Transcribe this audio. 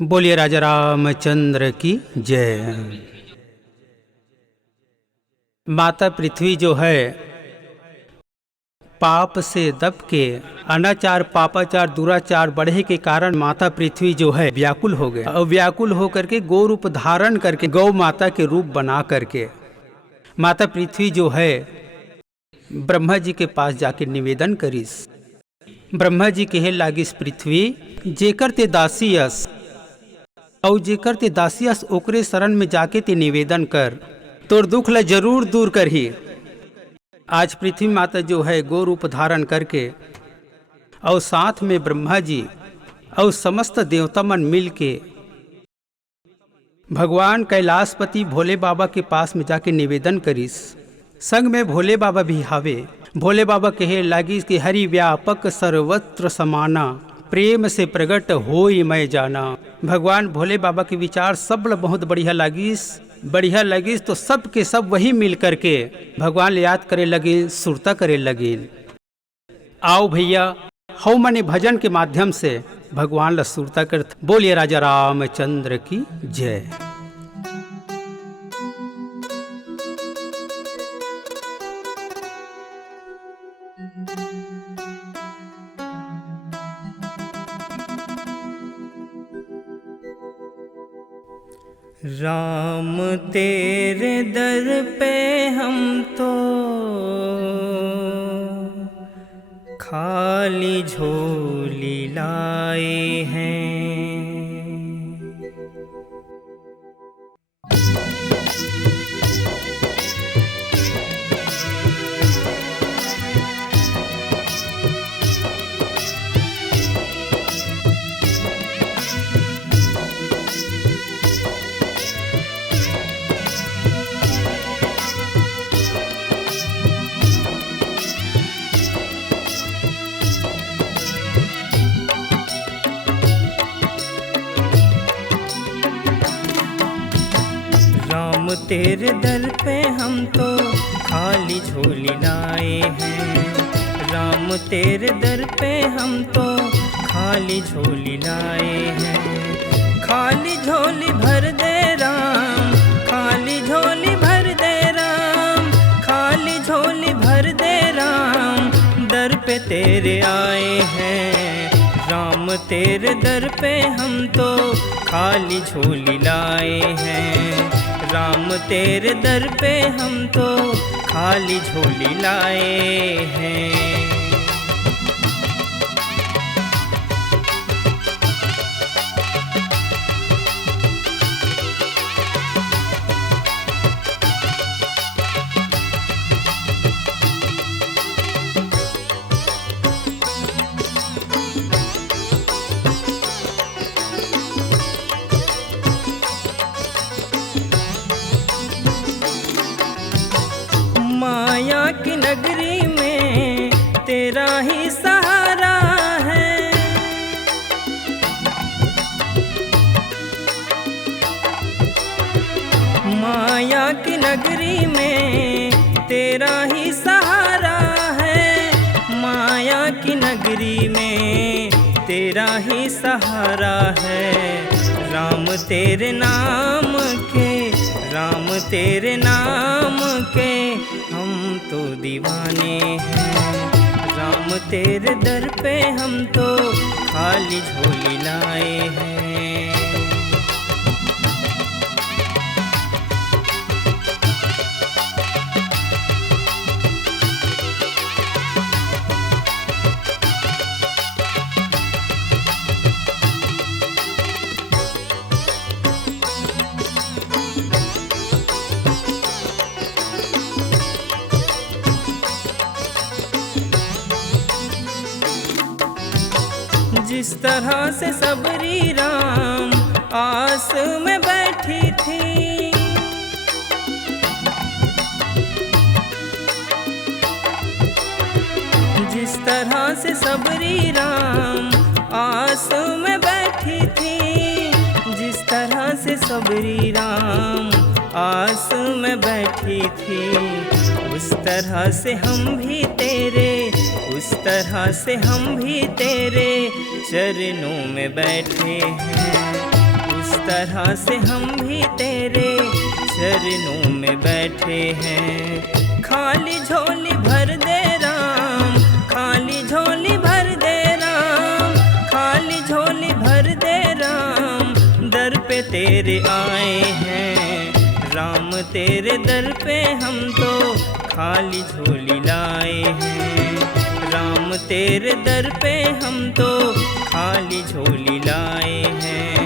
बोलिए राजा रामचंद्र की जय। माता पृथ्वी जो है पाप से दब के अनाचार पापाचार दुराचार बढ़े के कारण माता पृथ्वी जो है व्याकुल हो गए और व्याकुल होकर के गौ रूप धारण करके गौ माता के रूप बना करके माता पृथ्वी जो है ब्रह्मा जी के पास जाके निवेदन करीस। ब्रह्मा जी कहे लागिस पृथ्वी जेकर ते दासियस और जेकर ते दासियस ओकरे शरण में जाके ते निवेदन कर तोर दुख ला जरूर दूर करही। आज पृथ्वी माता जो है गौ रूप धारण करके और साथ में ब्रह्मा जी और समस्त देवता मन मिल के भगवान कैलाशपति भोले बाबा के पास में जाके निवेदन करीस। संग में भोले बाबा भी हावे। भोले बाबा कहे लागिस कि हरि व्यापक सर्वत्र समाना प्रेम से प्रगट होई मैं जाना। भगवान भोले बाबा के विचार सब बहुत बढ़िया लगिस तो सब के सब वही मिल करके भगवान याद करे लगे सुरता करे लगे। आओ भैया हौ मने भजन के माध्यम से भगवान ला सुरता कर। बोलिए राजा रामचंद्र की जय। राम तेरे दर पे हम तो खाली झोली लाए हैं। तेरे दर पे हम तो खाली झोली लाए हैं। राम तेरे दर पे हम तो खाली झोली लाए हैं। खाली झोली भर दे राम, खाली झोली भर दे राम, खाली झोली भर दे राम, दर पे तेरे आए हैं। राम तेरे दर पे हम तो खाली झोली लाए हैं। राम तेरे दर पे हम तो खाली झोली लाए हैं। माया की नगरी में तेरा ही सहारा है। माया की नगरी में तेरा ही सहारा है। माया की नगरी में तेरा ही सहारा है। राम तेरे नाम के, राम तेरे नाम के हम तो दीवाने हैं। राम तेरे दर पे हम तो खाली झोली लाए हैं। जिस तरह से सबरी राम आस में बैठी थी, जिस तरह से सबरी राम आस में बैठी थी, जिस तरह से सबरी राम आस में बैठी थी, उस तरह से हम भी तेरे, उस तरह से हम भी तेरे चरणों में बैठे हैं। तरह से हम भी तेरे चरणों में बैठे हैं। खाली झोली भर दे राम, खाली झोली भर दे राम, खाली झोली भर दे राम, दर पे तेरे आए हैं राम, तेरे दर पे हम तो खाली झोली लाए हैं राम, तेरे दर पे हम तो खाली झोली लाए हैं।